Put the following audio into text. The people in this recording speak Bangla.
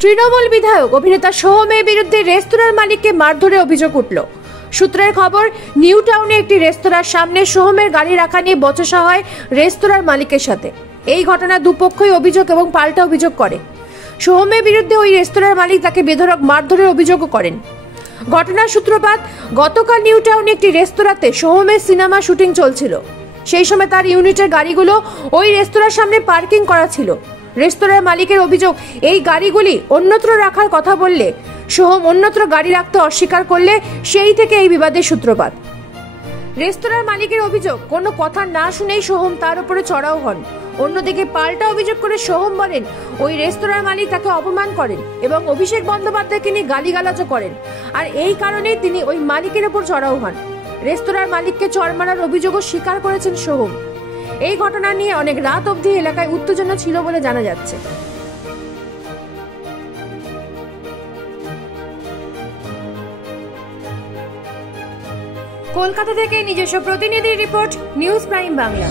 তৃণমূল বিধায়ক অভিনেতা সোহমের বিরুদ্ধে রেস্তোরাঁর মালিককে মারধরে অভিযোগ উঠল। সূত্রের খবর, নিউ টাউনে একটি রেস্তোরাঁর সামনে সোহমের গাড়ি রাখা নিয়ে বচসা হয় রেস্তোরাঁর মালিকের সাথে। এই ঘটনা দুপক্ষই অভিযোগ এবং পাল্টা অভিযোগ করে। সোহমের বিরুদ্ধে ওই রেস্তোরাঁর মালিক তাকে বেধড়ক মারধরের অভিযোগও করেন। ঘটনার সূত্রপাত, গতকাল নিউ টাউনে একটি রেস্তোরাঁতে সোহমের সিনেমা শুটিং চলছিল। সেই সময় তার ইউনিটের গাড়িগুলো ওই রেস্তোরাঁর সামনে পার্কিং করা ছিল। রেস্তোরাঁর মালিকের অভিযোগ, এই গাড়িগুলি অন্যত্র রাখার কথা বললে সোহম অন্যত্র গাড়ি রাখতে অস্বীকার করলে সেই থেকে এই বিবাদের সূত্রপাত। রেস্তোরাঁর মালিকের অভিযোগ, কোনো কথা না শুনেই সোহম তার উপরে চড়াও হন। অন্যদিকে পাল্টা অভিযোগ করে সোহম বলেন, ওই রেস্তোরাঁর মালিক তাকে অপমান করেন এবং অভিষেক বন্দ্যোপাধ্যায়কে নিয়ে গালিগালাজও করেন, আর এই কারণেই তিনি ওই মালিকের উপর চড়াও হন। রেস্তোরাঁর মালিককে চড় মারার অভিযোগও স্বীকার করেছেন সোহম। এই ঘটনা নিয়ে অনেক রাত অবধি এলাকায় উত্তেজনা ছিল বলে জানা যাচ্ছে। কলকাতা থেকে নিজস্ব প্রতিনিধি রিপোর্ট, নিউজ প্রাইম বাংলা।